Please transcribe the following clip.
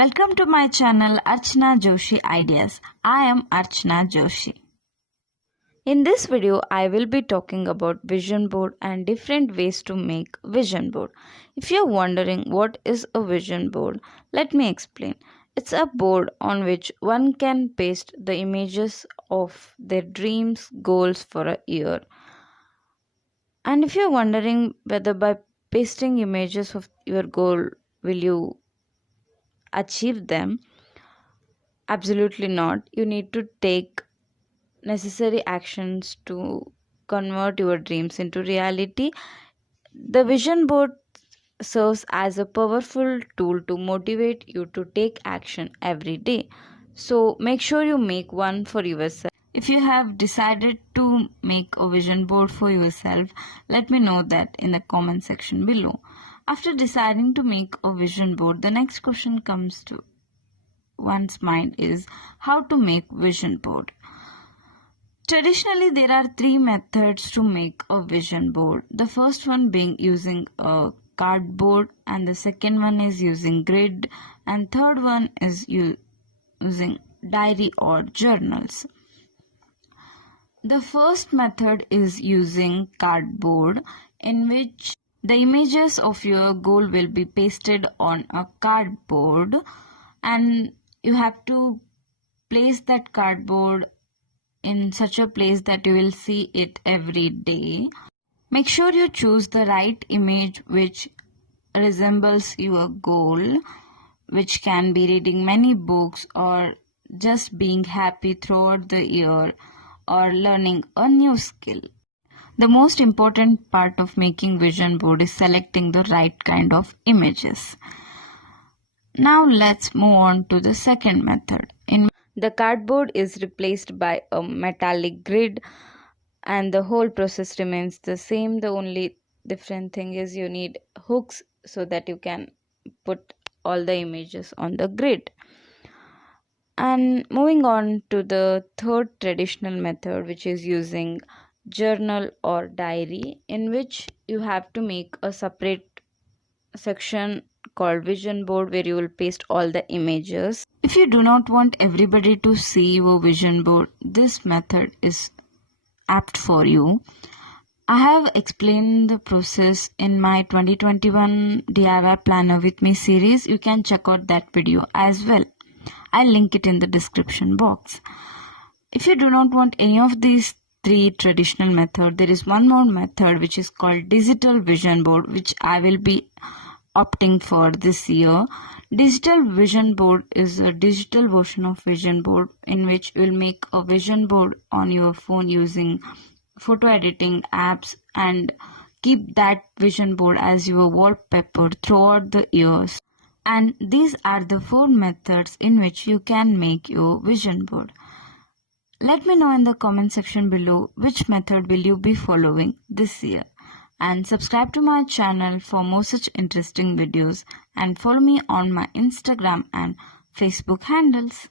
Welcome to my channel Archana Joshi Ideas. I am Archana Joshi. In this video, I will be talking about vision board and different ways to make vision board. If you are wondering what is a vision board, let me explain. It's a board on which one can paste the images of their dreams, goals for a year. And if you are wondering whether by pasting images of your goal will you achieve them, absolutely not. You need to take necessary actions to convert your dreams into reality. The vision board serves as a powerful tool to motivate you to take action every day. So make sure you make one for yourself. If you have decided to make a vision board for yourself, let me know that in the comment section below. After deciding to make a vision board, the next question comes to one's mind is how to make vision board. Traditionally, there are three methods to make a vision board. The first one being using a cardboard, and the second one is using grid, and third one is using diary or journals. The first method is using cardboard, in which the images of your goal will be pasted on a cardboard, and you have to place that cardboard in such a place that you will see it every day. Make sure you choose the right image which resembles your goal, which can be reading many books or just being happy throughout the year or learning a new skill. The most important part of making vision board is selecting the right kind of images. Now let's move on to the second method. The cardboard is replaced by a metallic grid and the whole process remains the same. The only different thing is you need hooks so that you can put all the images on the grid. And moving on to the third traditional method, which is using journal or diary, in which you have to make a separate section called vision board where you will paste all the images. If you do not want everybody to see your vision board, this method is apt for you. I have explained the process in my 2021 DIY Planner with Me series. You can check out that video as well. I'll link it in the description box. If you do not want any of these three traditional methods, there is one more method which is called digital vision board, which I will be opting for this year. Digital vision board is a digital version of vision board in which you will make a vision board on your phone using photo editing apps and keep that vision board as your wallpaper throughout the years. And these are the 4 methods in which you can make your vision board. Let me know in the comment section below which method will you be following this year. And subscribe to my channel for more such interesting videos, and follow me on my Instagram and Facebook handles.